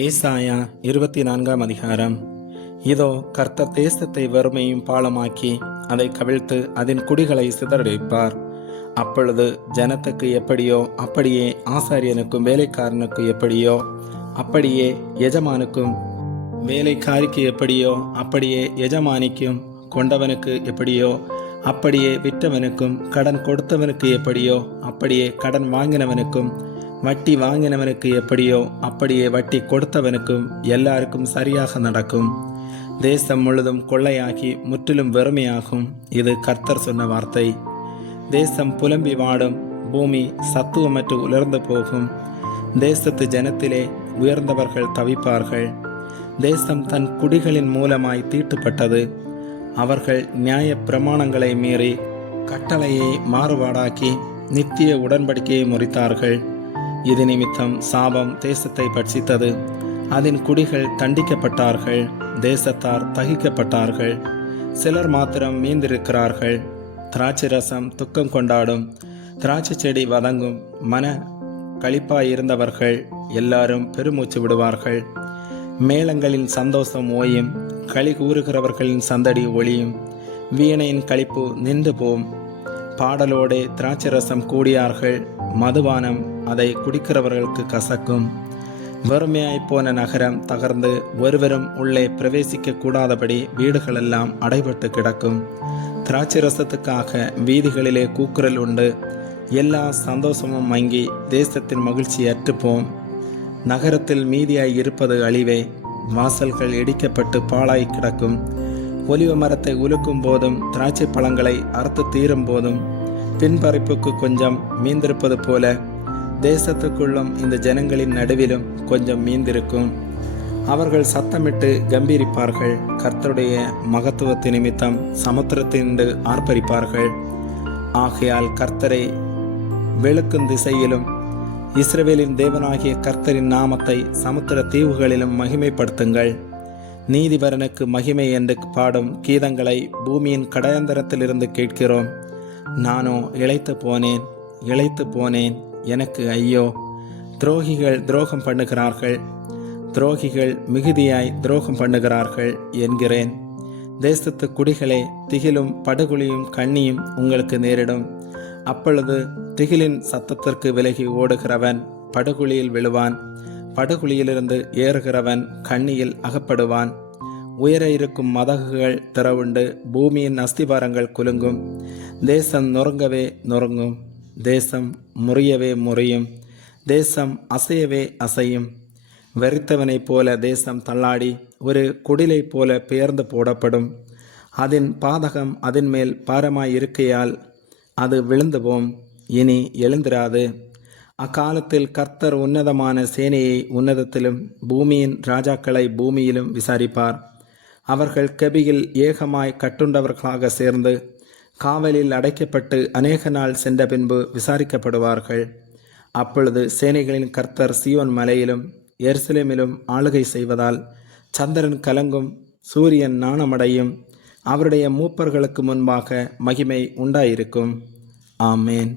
ஏசாயா 24 அதிகாரம். இதோ கர்த்தர் தேசத்தை வறுமையும் பாழமாக்கி அதை கவிழ்த்து அதன் குடிகளை சிதறடிப்பார். அப்பொழுது ஜனத்துக்கு எப்படியோ அப்படியே, ஆசாரியனுக்கும் வேலைக்காரனுக்கு எப்படியோ அப்படியே, எஜமானுக்கும் வேலைக்காரிக்கு எப்படியோ அப்படியே, எஜமானிக்கும் கொண்டவனுக்கு எப்படியோ அப்படியே, விற்றவனுக்கும் கடன் கொடுத்தவனுக்கு எப்படியோ அப்படியே, கடன் வாங்கினவனுக்கும் வட்டி வாங்கினவனுக்கு எப்படியோ அப்படியே, வட்டி கொடுத்தவனுக்கும் எல்லாருக்கும் சரியாக நடக்கும். தேசம் முழுதும் கொள்ளையாகி முற்றிலும் வெறுமையாகும். இது கர்த்தர் சொன்ன வார்த்தை. தேசம் புலம்பி வாடும், பூமி சத்துவமற்று உலர்ந்து போகும். தேசத்து ஜனத்திலே உயர்ந்தவர்கள் தவிப்பார்கள். தேசம் தன் குடிகளின் மூலமாய் தீட்டுப்பட்டது. அவர்கள் நியாய பிரமாணங்களை மீறி கட்டளையை மாறுபாடாக்கி நித்திய உடன்படிக்கையை முறித்தார்கள். இது நிமித்தம் சாபம் தேசத்தை பட்சித்தது. அதன் குடிகள் தண்டிக்கப்பட்டார்கள். தேசத்தார் தகிக்கப்பட்டார்கள். சிலர் மாத்திரம் மீந்திருக்கிறார்கள். திராட்சை ரசம் துக்கம் கொண்டாடும், திராட்சை செடி வதங்கும். மன களிப்பாயிருந்தவர்கள் எல்லாரும் பெருமூச்சு விடுவார்கள். மேளங்களின் சந்தோஷம் ஓயும், களி கூறுகிறவர்களின் சந்தடி ஒளியும். வீணையின் களிப்பு நின்று போம். பாடலோடே திராட்சை ரசம் கூடியார்கள். மதுபானம் அதை குடிக்கிறவர்களுக்கு கசக்கும். வறுமையாய்ப்போன நகரம் தகர்ந்து ஒருவரும் உள்ளே பிரவேசிக்க கூடாதபடி வீடுகளெல்லாம் அடைபட்டு கிடக்கும். திராட்சை ரசத்துக்காக வீதிகளிலே கூக்குரல் உண்டு. எல்லா சந்தோஷமும் மங்கி தேசத்தின் மகிழ்ச்சி அற்றுப்போம். நகரத்தில் மீதியாய் இருப்பது அழிவே. வாசல்கள் இடிக்கப்பட்டு பாழாய் கிடக்கும். ஒலிவ மரத்தை உலுக்கும் போதும் திராட்சை பழங்களை அறுத்து தீரும் போதும் பின்பறிப்புக்கு கொஞ்சம் மீந்திருப்பது போல தேசத்துக்குள்ளும் இந்த ஜனங்களின் நடுவிலும் கொஞ்சம் மீந்திருக்கும். அவர்கள் சத்தமிட்டு கம்பீரிப்பார்கள். கர்த்தருடைய மகத்துவத்தின் நிமித்தம் சமுத்திரத்தினின்று ஆர்ப்பரிப்பார்கள். ஆகையால் கர்த்தரை வெளுக்கும் திசையிலும் இஸ்ரவேலின் தேவனாகிய கர்த்தரின் நாமத்தை சமுத்திர தீவுகளிலும் மகிமைப்படுத்துங்கள். நீதிபரனுக்கு மகிமை என்று பாடும் கீதங்களை பூமியின் கடையந்தரத்திலிருந்து கேட்கிறோம். நானோ இளைத்து போனேன், எனக்கு ஐயோ! துரோகிகள் துரோகம் பண்ணுகிறார்கள், துரோகிகள் மிகுதியாய் துரோகம் பண்ணுகிறார்கள் என்கிறேன். தேசத்து குடிகளே, திகிலும் படுகுழியும் கண்ணியும் உங்களுக்கு நேரிடும். அப்பொழுது திகிலின் சத்தத்திற்கு விலகி ஓடுகிறவன் படுகுழியில் விழுவான். படுகுழியிலிருந்து ஏறுகிறவன் கண்ணியில் அகப்படுவான். உயர இருக்கும் மதகுகள் திறவுண்டு பூமியின் அஸ்திபாரங்கள் குலுங்கும். தேசம் நொறுங்கவே நொறுங்கும். தேசம் முறியவே முறியும். தேசம் அசையவே அசையும். வெறித்தவனைப் போல தேசம் தள்ளாடி ஒரு குடிலை போல பெயர்ந்து போடப்படும். அதன் பாதகம் அதன் மேல் பாரமாயிருக்கையால் அது விழுந்து போம், இனி எழுந்திராது. அக்காலத்தில் கர்த்தர் உன்னதமான சேனையை உன்னதத்திலும் பூமியின் ராஜாக்களை பூமியிலும் விசாரிப்பார். அவர்கள் கெபியில் ஏகமாய் கட்டுண்டவர்களாக சேர்ந்து காவலில் அடைக்கப்பட்டு அநேக நாள் சென்ற பின்பு விசாரிக்கப்படுவார்கள். அப்பொழுது சேனைகளின் கர்த்தர் சீயோன் மலையிலும் எருசலேமிலும் ஆளுகை செய்வதால் சந்திரன் கலங்கும், சூரியன் நாணமடையும். அவருடைய மூப்பர்களுக்கு முன்பாக மகிமை உண்டாயிருக்கும். ஆமேன்.